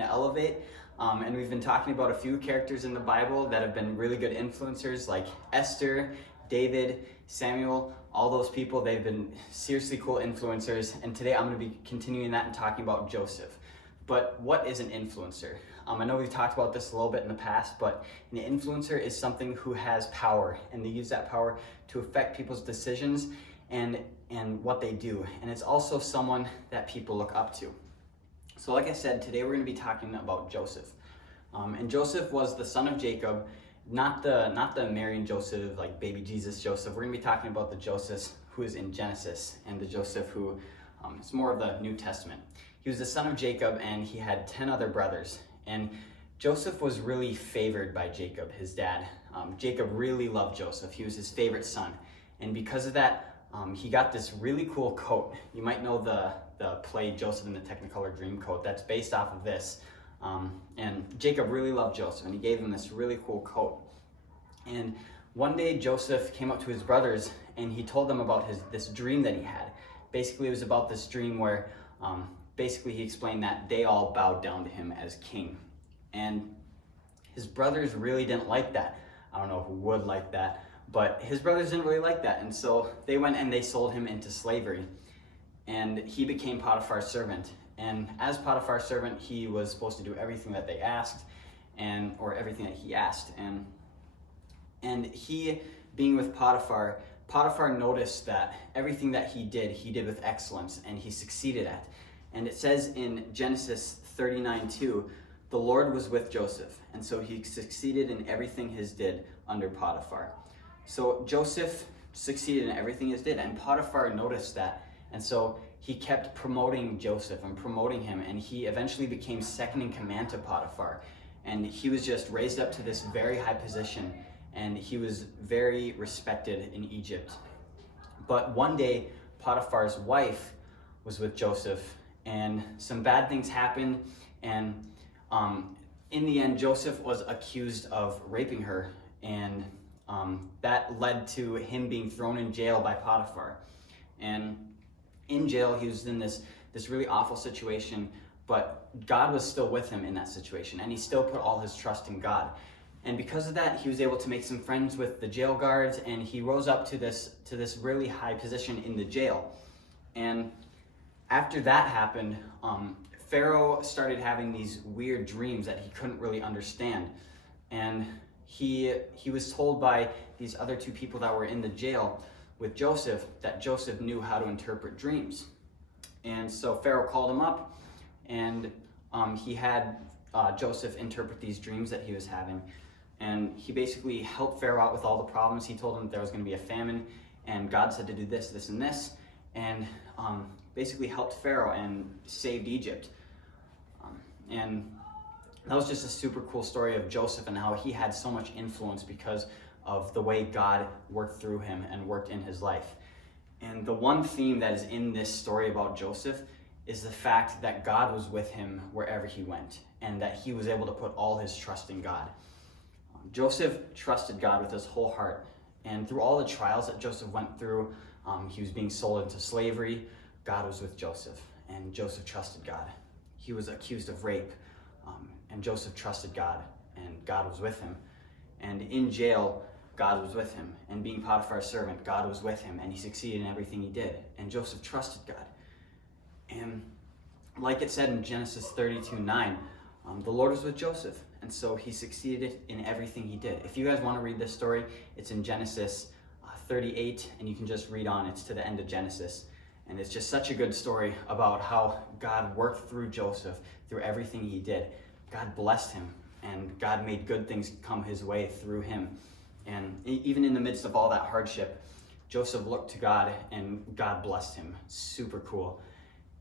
to Elevate. And we've been talking about a few characters in the Bible that have been really good influencers, like Esther, David, Samuel, all those people. They've been seriously cool influencers. And today I'm going to be continuing that and talking about Joseph. But what is an influencer? I know we've talked about this a little bit in the past, but an influencer is something who has power, and they use that power to affect people's decisions and what they do. And it's also someone that people look up to. So like I said, today we're going to be talking about Joseph. And Joseph was the son of Jacob, not the Mary and Joseph, like baby Jesus Joseph. We're going to be talking about the Joseph who is in Genesis, and the Joseph who is more of the New Testament. He was the son of Jacob, and he had 10 other brothers. And Joseph was really favored by Jacob, his dad. Jacob really loved Joseph. He was his favorite son. And because of that, he got this really cool coat. You might know the play Joseph and the Technicolor Dreamcoat. That's based off of this. And Jacob really loved Joseph, and he gave him this really cool coat. And one day Joseph came up to his brothers, and he told them about this dream that he had. Basically, it was about this dream where basically he explained that they all bowed down to him as king. And his brothers really didn't like that. I don't know who would like that, but his brothers didn't really like that. And so they went and they sold him into slavery. And he became Potiphar's servant. And as Potiphar's servant, he was supposed to do everything that they asked, or everything that he asked. And he, being with Potiphar noticed that everything that he did with excellence, and he succeeded at. And it says in Genesis 39:2, the Lord was with Joseph, and so he succeeded in everything he did under Potiphar. So Joseph succeeded in everything he did, and Potiphar noticed that. And so he kept promoting Joseph and promoting him, and he eventually became second in command to Potiphar. And he was just raised up to this very high position, and he was very respected in Egypt. But one day, Potiphar's wife was with Joseph, and some bad things happened, and in the end, Joseph was accused of raping her, and that led to him being thrown in jail by Potiphar. And in jail, he was in this really awful situation, but God was still with him in that situation, and he still put all his trust in God. And because of that, he was able to make some friends with the jail guards, and he rose up to this really high position in the jail. And after that happened, Pharaoh started having these weird dreams that he couldn't really understand. And he was told by these other two people that were in the jail with Joseph that Joseph knew how to interpret dreams. And so Pharaoh called him up, and he had Joseph interpret these dreams that he was having. And he basically helped Pharaoh out with all the problems. He told him that there was going to be a famine, and God said to do this, this, and this, and basically helped Pharaoh and saved Egypt. And that was just a super cool story of Joseph and how he had so much influence because of the way God worked through him and worked in his life. And the one theme that is in this story about Joseph is the fact that God was with him wherever he went, and that he was able to put all his trust in God. Joseph trusted God with his whole heart, and through all the trials that Joseph went through, he was being sold into slavery. God was with Joseph, and Joseph trusted God. He was accused of rape, and Joseph trusted God, and God was with him. And in jail, God was with him. And being Potiphar's servant, God was with him, and he succeeded in everything he did. And Joseph trusted God. And like it said in Genesis 32:9, the Lord was with Joseph, and so he succeeded in everything he did. If you guys want to read this story, it's in Genesis 38, and you can just read on. It's to the end of Genesis. And it's just such a good story about how God worked through Joseph, through everything he did. God blessed him, and God made good things come his way through him. And even in the midst of all that hardship, Joseph looked to God, and God blessed him. Super cool.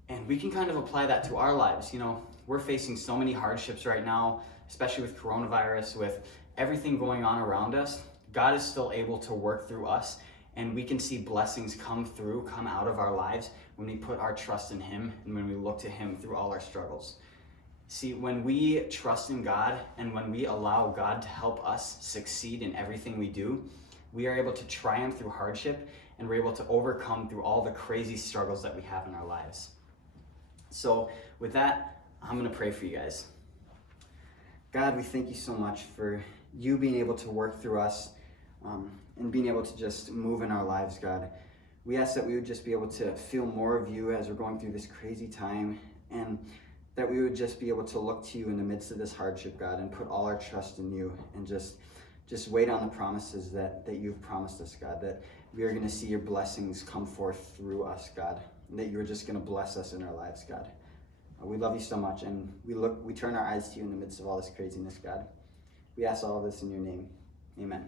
And we can kind of apply that to our lives. You know, we're facing so many hardships right now, especially with coronavirus, with everything going on around us. God is still able to work through us, and we can see blessings come out of our lives when we put our trust in him and when we look to him through all our struggles. See, when we trust in God and when we allow God to help us succeed in everything we do, we are able to triumph through hardship, and we're able to overcome through all the crazy struggles that we have in our lives. So with that, I'm going to pray for you guys. God, we thank you so much for you being able to work through us and being able to just move in our lives, God. We ask that we would just be able to feel more of you as we're going through this crazy time, and that we would just be able to look to you in the midst of this hardship, God, and put all our trust in you, and just wait on the promises that you've promised us, God, that we are going to see your blessings come forth through us, God, and that you're just going to bless us in our lives, God. We love you so much, and we turn our eyes to you in the midst of all this craziness, God. We ask all of this in your name. Amen.